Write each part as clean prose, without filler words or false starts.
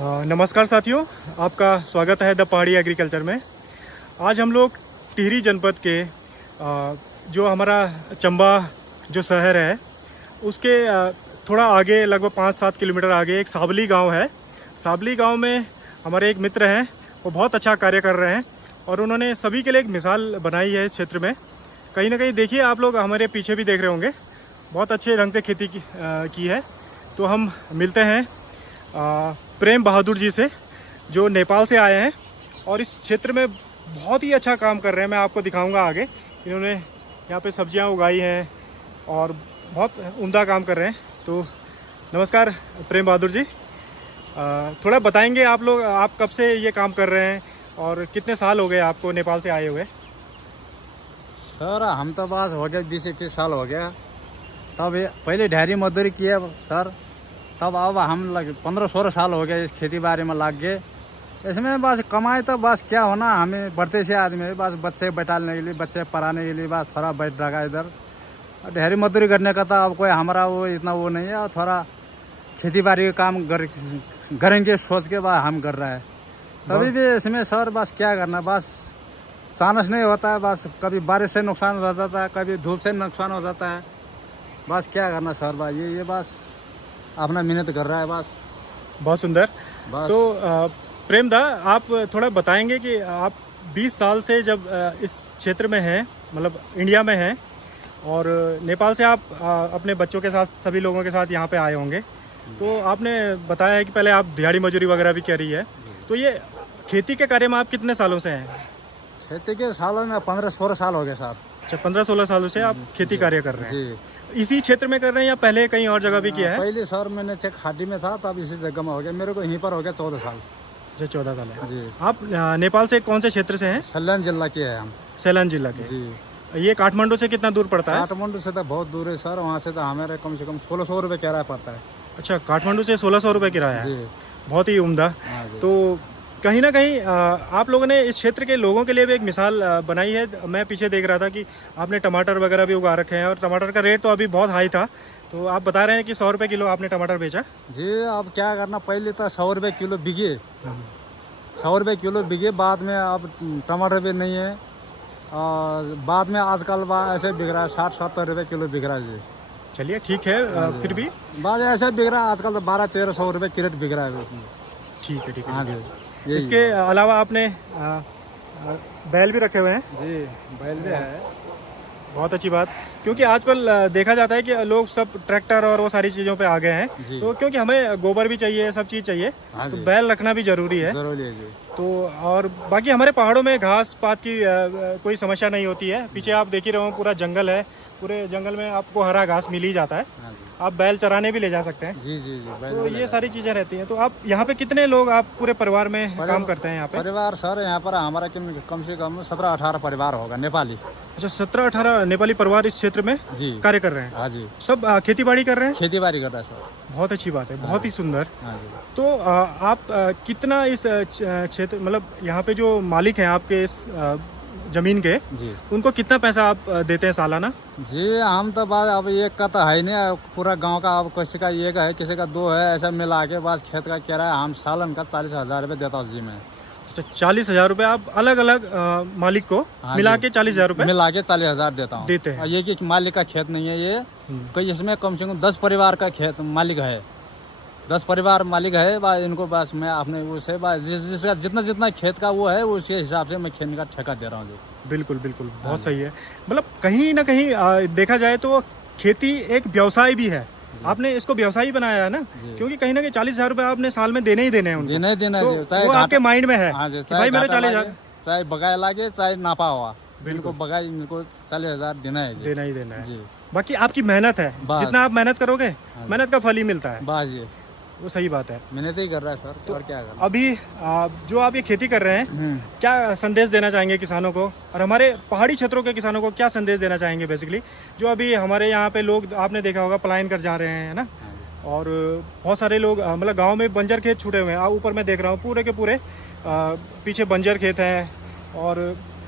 नमस्कार साथियों, आपका स्वागत है द पहाड़ी एग्रीकल्चर में। आज हम लोग टिहरी जनपद के जो हमारा चंबा जो शहर है उसके थोड़ा आगे लगभग 5-7 किलोमीटर आगे एक साबली गांव है। साबली गांव में हमारे एक मित्र हैं, वो बहुत अच्छा कार्य कर रहे हैं और उन्होंने सभी के लिए एक मिसाल बनाई है इस क्षेत्र में। कहीं ना कहीं देखिए, आप लोग हमारे पीछे भी देख रहे होंगे, बहुत अच्छे ढंग से खेती की है। तो हम मिलते हैं प्रेम बहादुर जी से, जो नेपाल से आए हैं और इस क्षेत्र में बहुत ही अच्छा काम कर रहे हैं। मैं आपको दिखाऊंगा आगे। इन्होंने यहाँ पे सब्जियाँ उगाई हैं और बहुत उम्दा काम कर रहे हैं। तो नमस्कार प्रेम बहादुर जी, थोड़ा बताएंगे आप लोग, आप कब से ये काम कर रहे हैं और कितने साल हो गए आपको नेपाल से आए हुए? सर हम तो बस हो गया 20-21 साल हो गया। तब पहले ढेरी मजदूरी किए सर, तब अब हम 15-16 साल हो गए इस खेती बाड़ी में लग गए। इसमें बस कमाई तो बस क्या होना, हमें बढ़ते से आदमी बस बच्चे बैठाने के लिए, बच्चे पढ़ाने के लिए बस थोड़ा बैठ रखा इधर। ढेरी मजदूरी करने का तो अब कोई हमारा वो इतना वो नहीं है, और थोड़ा खेती बाड़ी का काम करेंगे सोच के बाद हम कर रहे हैं। तभी भी इसमें सर बस क्या करना, बस चांस नहीं होता है। बस कभी बारिश से नुकसान हो जाता है, कभी धूप से नुकसान हो जाता है। बस क्या करना सर, बस ये बस अपना मेहनत कर रहा है बस। बहुत सुंदर। बस तो प्रेम दा, आप थोड़ा बताएंगे कि आप 20 साल से जब इस क्षेत्र में हैं, मतलब इंडिया में हैं, और नेपाल से आप अपने बच्चों के साथ, सभी लोगों के साथ यहाँ पे आए होंगे। तो आपने बताया है कि पहले आप दिहाड़ी मजदूरी वगैरह भी करी है। तो ये खेती के कार्य में आप कितने सालों से हैं? खेती के सालों में 15-16 साल हो गए साहब। अच्छा, 15-16 सालों से आप खेती कार्य कर रहे हैं। जी, इसी क्षेत्र में कर रहे हैं या पहले कहीं और जगह भी किया है? पहले सर मैंने चेक खाटी में था, तब इसी जगह में हो गया। मेरे को यहीं पर हो गया 14 साल। जो 14 साल है। जी। आप नेपाल से कौन से क्षेत्र से हैं? सल्यान जिला के हैं हम। सैलान जिला के। जी। ये काठमांडू से कितना दूर पड़ता है? काठमांडू से तो बहुत दूर है सर, वहाँ से तो हमारे कम से कम 1600 रुपये किराया पड़ता है। अच्छा, काठमांडू से 1600 रुपये किराया है। जी। बहुत ही उम्दा। हाँ जी। तो कहीं ना कहीं आप लोगों ने इस क्षेत्र के लोगों के लिए भी एक मिसाल बनाई है। मैं पीछे देख रहा था कि आपने टमाटर वगैरह भी उगा रखे हैं, और टमाटर का रेट तो अभी बहुत हाई था। तो आप बता रहे हैं कि 100 रुपये किलो आपने टमाटर बेचा। जी, अब क्या करना, पहले तो 100 रुपये किलो बिके, 100 रुपये किलो बिके। बाद में अब टमाटर भी नहीं है, और बाद में आजकल ऐसे बिक रहा है 60-70 रुपये किलो बिक रहा है जी। चलिए ठीक है, फिर भी बाद ऐसे बिक रहा है आजकल तो 1200-1300 रुपये कैरेट बिक रहा है उसमें। ठीक है, ठीक है। हाँ जी। इसके अलावा आपने बैल भी रखे हुए हैं। जी, बैल भी है। बहुत अच्छी बात, क्योंकि आजकल देखा जाता है कि लोग सब ट्रैक्टर और वो सारी चीज़ों पे आ गए हैं। तो क्योंकि हमें गोबर भी चाहिए, सब चीज़ चाहिए, तो बैल रखना भी जरूरी है। जरूरी है जी। तो और बाकी हमारे पहाड़ों में घास पात की कोई समस्या नहीं होती है। पीछे आप देख ही रहे हो, पूरा जंगल है। पूरे जंगल में आपको हरा घास मिल ही जाता है। हाँ जी। आप बैल चराने भी ले जा सकते हैं। जी जी जी, बैल तो भी ये लगा। सारी चीज़ें रहती हैं। तो आप यहाँ पे कितने लोग, आप पूरे परिवार में काम करते हैं यहाँ पे? परिवार सर यहाँ पर हमारा कम से कम 17-18 परिवार होगा नेपाली। अच्छा, 17-18 नेपाली परिवार इस क्षेत्र में जी कार्य कर रहे हैं। हाँ जी। सब खेती बाड़ी कर रहे हैं। खेती बाड़ी कर रहा है सर। बहुत अच्छी बात है, बहुत ही सुंदर। हाँ जी। तो आप कितना इस क्षेत्र, मतलब यहाँ पे जो मालिक हैं आपके इस जमीन के, जी उनको कितना पैसा आप देते हैं सालाना? जी, हम तो बात अब एक का तो है नहीं, पूरा गांव का। अब किसी का एक है, किसी का दो है, ऐसा मिला के बस खेत का किराया हम सालन का 40,000 रुपये देता हूँ जी मैं। अच्छा, 40,000 रुपये आप अलग अलग मालिक को मिला के 40,000 रुपये मिला के 40,000 देता हूँ। देते हैं। और ये कि मालिक का खेत नहीं है ये, कोई इसमें कम से कम 10 परिवार का खेत मालिक है। 10 परिवार मालिक है बस, इनको बस मैं अपने उसे बस जिसका जितना खेत का वो है, उसके हिसाब से मैं खेत का ठेका दे रहा हूँ। बिल्कुल बिल्कुल, बहुत सही है। मतलब कहीं ना कहीं देखा जाए तो खेती एक व्यवसाय भी है। आपने इसको व्यवसाय बनाया है ना, क्योंकि कहीं ना कहीं 40,000 रुपये आपने साल में देने ही देने हैं उनको। देना ही देना तो है, चाहे वो आपके माइंड में है हाँ जी, कि भाई मेरे 40,000, चाहे बगाए लागे चाहे नापा हुआ, बिल्कुल बगाए इनको 40,000 देना है जी। देना ही देना है जी। बाकी आपकी मेहनत है, बस। जितना आप मेहनत करोगे मेहनत का फल ही मिलता है। बस जी, वो सही बात है। मेहनत ही कर रहा है सर, तो और क्या कर। अभी जो आप ये खेती कर रहे हैं, क्या संदेश देना चाहेंगे किसानों को, और हमारे पहाड़ी क्षेत्रों के किसानों को क्या संदेश देना चाहेंगे? बेसिकली जो अभी हमारे यहाँ पे लोग, आपने देखा होगा, पलायन कर जा रहे हैं ना, और बहुत सारे लोग, मतलब गांव में बंजर खेत छूटे हुए हैं। ऊपर मैं देख रहा हूँ पूरे के पूरे पीछे बंजर खेत हैं, और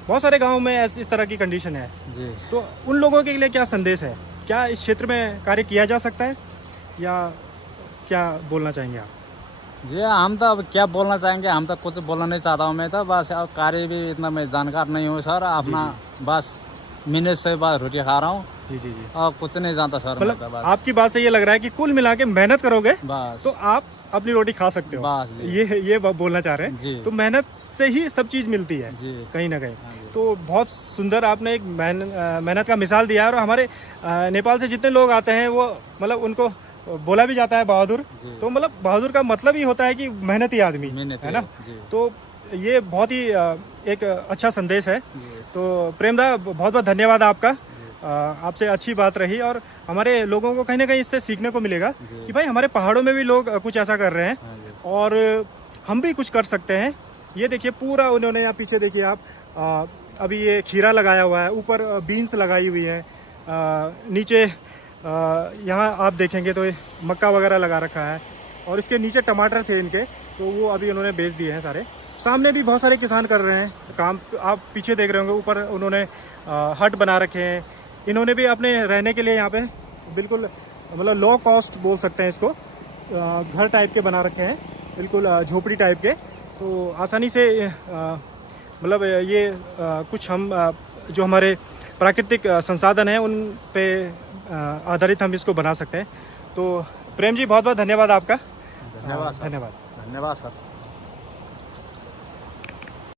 बहुत सारे गाँव में इस तरह की कंडीशन है जी। तो उन लोगों के लिए क्या संदेश है? क्या इस क्षेत्र में कार्य किया जा सकता है, या क्या बोलना चाहेंगे आप? जी हम तो अब क्या बोलना चाहेंगे, हम तो कुछ बोलना नहीं चाहता हूँ मैं तो, बस अब कार्य भी इतना मैं जानकार नहीं हूँ सर, अपना बस मिनट से बस रोटी खा रहा हूँ जी जी जी। और कुछ नहीं जानता सर मैं तो मतलब बस। आपकी बात से ये लग रहा है कि कुल मिला के मेहनत करोगे बस तो आप अपनी रोटी खा सकते हो, बस जी। ये बोलना चाह रहे जी। हैं। तो मेहनत से ही सब चीज़ मिलती है जी कहीं ना कहीं। हाँ जी। तो बहुत सुंदर आपने एक मेहनत का मिसाल दिया है। और हमारे नेपाल से जितने लोग आते हैं वो मतलब उनको बोला भी जाता है बहादुर। जी। तो मतलब बहादुर का मतलब ही होता है कि मेहनती आदमी, मेहनत है ना। जी। तो ये बहुत ही एक अच्छा संदेश है। जी। तो प्रेमदा बहुत बहुत धन्यवाद आपका। आपसे अच्छी बात रही और हमारे लोगों को कहीं ना कहीं इससे सीखने को मिलेगा जी। कि भाई हमारे पहाड़ों में भी लोग कुछ ऐसा कर रहे हैं हाँ जी। और हम भी कुछ कर सकते हैं। ये देखिए पूरा उन्होंने, यहाँ पीछे देखिए आप, अभी ये खीरा लगाया हुआ है, ऊपर बीन्स लगाई हुई है, नीचे यहाँ आप देखेंगे तो मक्का वगैरह लगा रखा है और इसके नीचे टमाटर थे इनके, तो वो अभी उन्होंने बेच दिए हैं सारे। सामने भी बहुत सारे किसान कर रहे हैं काम, आप पीछे देख रहे होंगे ऊपर उन्होंने हट बना रखे हैं। इन्होंने भी अपने रहने के लिए यहाँ पे बिल्कुल मतलब लो कॉस्ट बोल सकते हैं इसको, घर टाइप के बना रखे हैं, बिल्कुल झोपड़ी टाइप के। तो आसानी से मतलब ये कुछ हम जो हमारे प्राकृतिक संसाधन हैं उन पे आधारित हम इसको बना सकते हैं। तो प्रेम जी बहुत बहुत धन्यवाद आपका। धन्यवाद सर। धन्यवाद। धन्यवाद सर।